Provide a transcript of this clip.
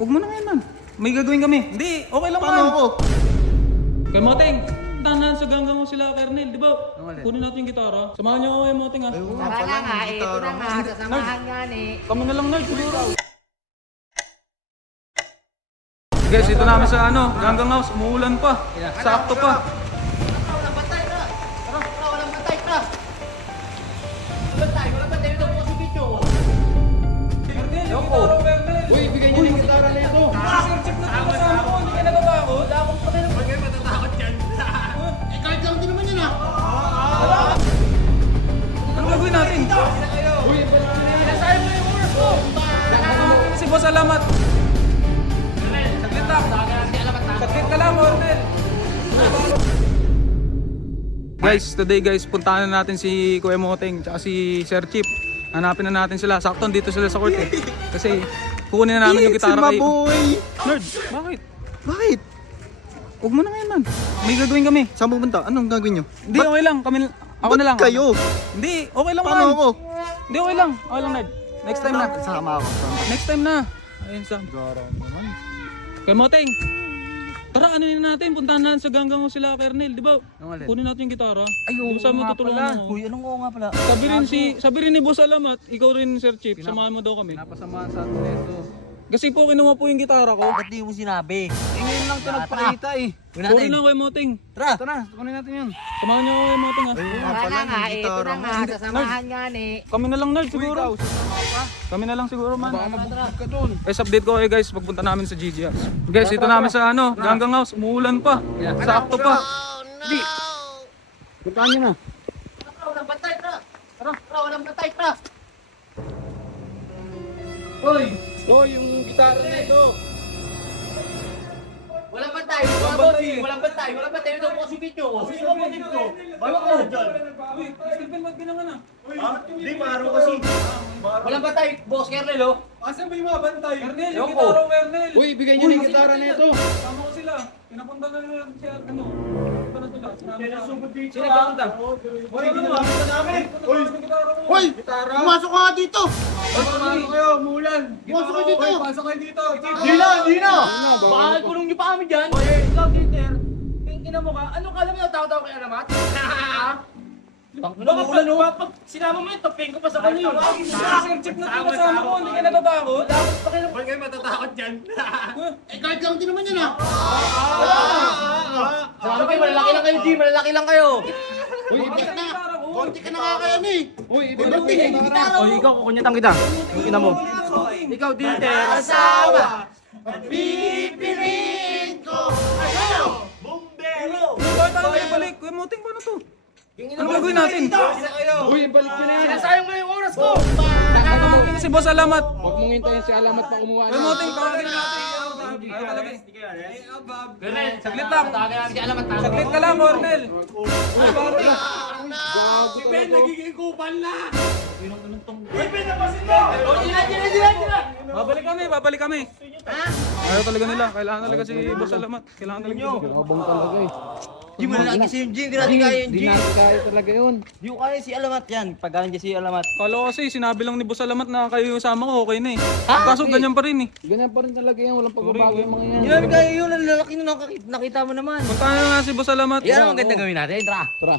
Huwag mo na ngayon, man. May gagawin kami. Hindi, okay lang, man. Paano ako? Kay Moteng, tanan sa ganggang mo sila, Kernel, di ba? Kunin natin yung gitara. Samahan niyo ako kay Moteng, ha? Tara na nga, ito na nga, sasamahan nga ni. Kami na lang, Nerd, siguro. Guys, ito namin sa ganggang house. Umuulan pa. Sakto pa. Walang bantay, tara! Tara, walang bantay, tara! Walang bantay, ito po si Bicho. Kernel, yung gitara, Kernel. Uy, bigay niyo yung gitara na ito. Sir-chip na ito kasama ko, hindi ka natatakot. Huwag kayo matatakot dyan. Kahit lang din naman yun ah! Ano gagawin natin? Si Boss Alamat. Saglit lang. Saglit ka lang, Ornel. Guys, today guys, puntahan na natin si Kuya Moteng at si Sir Chip. Hanapin na natin sila. Sakto dito sila sa court eh. Kasi kukunin na namin yung gitara kay... Boy! Nerd, bakit? Bakit? Huwag mo na ngayon, man. May gagawin kami. Saan pupunta? Anong gagawin nyo? Hindi, okay lang. Ako na lang. Kayo? Hindi, okay lang, Paano man. ako? Hindi, okay lang. Okay lang, Nerd. Next time na. Sama ako. Next time na. Ayun, Sam. Kay Moteng. Tara, ano yun natin? Puntahan natin sa ganggang mo sila, Kernel. Di ba? Kunin natin yung gitara. Ay, oo Di ba, nga tutulungan pala. mo? Uy, anong oo nga pala? Sabi rin ni Boss Alamat, ikaw rin, Sir Chip, samahan mo daw kami. Napasamahan sa atin ito. Kasi po, kinuha po yung gitara ko. Ba't di mo sinabi? Ngayon lang ito nagpakita eh. Kunin lang kay Moteng. Tara! Ito na, kunin natin yun. Samahan niyo ako kay Moteng, ha? Tara na nga, ito na nga, sasamahan nga ni. Kami na lang, Nerd, siguro. Kami na lang siguro, man. Guys, update ko kayo guys, pagpunta namin sa GG House. Guys, ito namin sa ganggang house. Umuulan pa. Sakto pa. Hindi. Puntahan nyo na. Tara, walang bantay, tara! Tara, walang bantay, tara! Hoy! Hoy, yung gitara na ito. Walang bantay, walang bantay, ito po si Bicho. Sino po si Bicho? Bawa ko dyan. Uy, Stephen, magbilang ka na. Hindi, maro kasi. Walang bantay, Boss Kernel oh. Asan ba yung mga bantay? Kernel, yung Ewan ko. gitara, Kernel. Uy, bigay nyo na yung gitara na ito. Sama ko sila. Pinapunta na nila siya, Punta na sila. Sino nagpapunta? Hoy, ginamit namin. Hoy, Hoy! Pumasok ka nga dito! Pasok kayo, umulan. Pumasok ka dito! Pasok kayo dito. Di na! Bakal kulong niyo pa kami dyan. Oye, ikaw, Dieter. Tingin mo ka. Ano kala mo yung tao-tao kay Alamat? Baka pag sinama mo yun, topeng ko pa sa kanya. Sir Chip na ito kasama ko, hindi ka natatakot. Huwag kayo matatakot dyan. Kahit lang din naman yun ah. Sabi kayo, malalaki lang kayo, G. Malalaki lang kayo. Uy, konti ka na nga kaya ni. Uy, Ba't tingin yung gitara mo? ikaw, kukunyatan kita. Yung ina mo. Ikaw, Dieter. Asawa. Pipiliin ko. Ano? Bumbero. Bakit tayo kayo balik? Kuya Moteng, paano to? Ano gagawin natin? Uy, balik nyo na yan. Sinasayang mo yung oras ko. Si Boss Alamat. Huwag mong hintayin si Alamat pa kumuha. Kuya Moteng, tawagin na natin. Ayaw talaga eh. Saglit lang. Saglit ka lang, Ornel. Si Ben, nagiging kupal na. Babalik kami. Ayaw talaga nila. Kailangan talaga si Boss Alamat. Kailangan talaga nyo. Abang talaga eh. Di mo na kasi yung G, hindi natin kaya yung G. Di natin kaya talaga yun. Di ko kaya si Alamat yan. Pag galing dyan si Alamat. Kala ko kasi sinabi lang ni Boss Alamat na kayo yung sama ko, okay na eh. Kaso ganyan pa rin eh. Ganyan pa rin talaga yan. Walang pagbabago yung mga yan. Yan kaya yun, ang lalaki na nakita mo naman. Punta na nga si Boss Alamat. Yan ang maganda gawin natin. Tara! Tara.